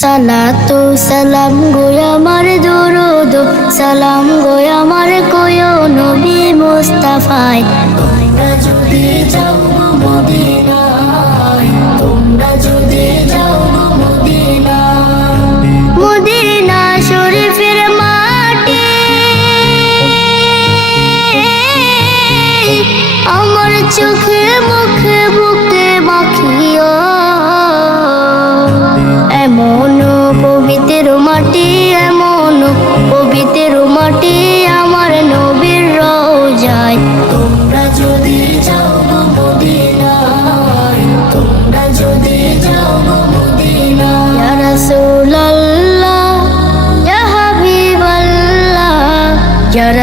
সালাতু সালাম গো আমার দরুদ সালাম গো আমার কোয় নবী মুস্তাফায়। তোমরা যদি যাও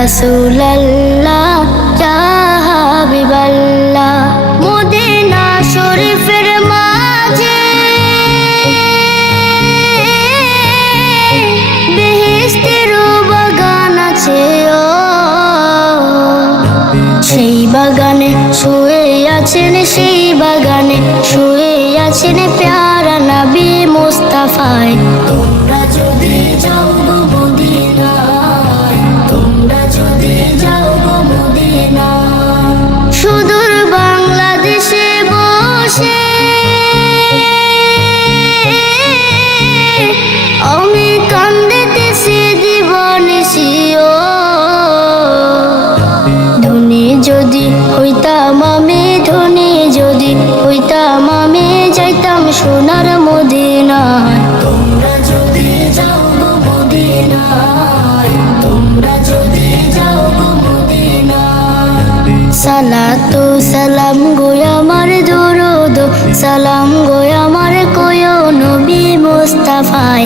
রাসূলুল্লাহ, ইয়া হাবিবাল্লাহ। মদিনা শরীফের মাঝে বেহেশতের বাগান আছে সেই বাগানে শুয়ে আছেন, সেই বাগানে শুয়ে আছেন প্যারা নবী মুস্তাফায়। সোনার মদিনায় তোমরা যদি যাও গো মদিনায় তোমরা যদি যাও গো মদিনায় সালাতু সালাম গো আমার দরুদ সালাম গো আমার কোয় নবী মুস্তাফায়।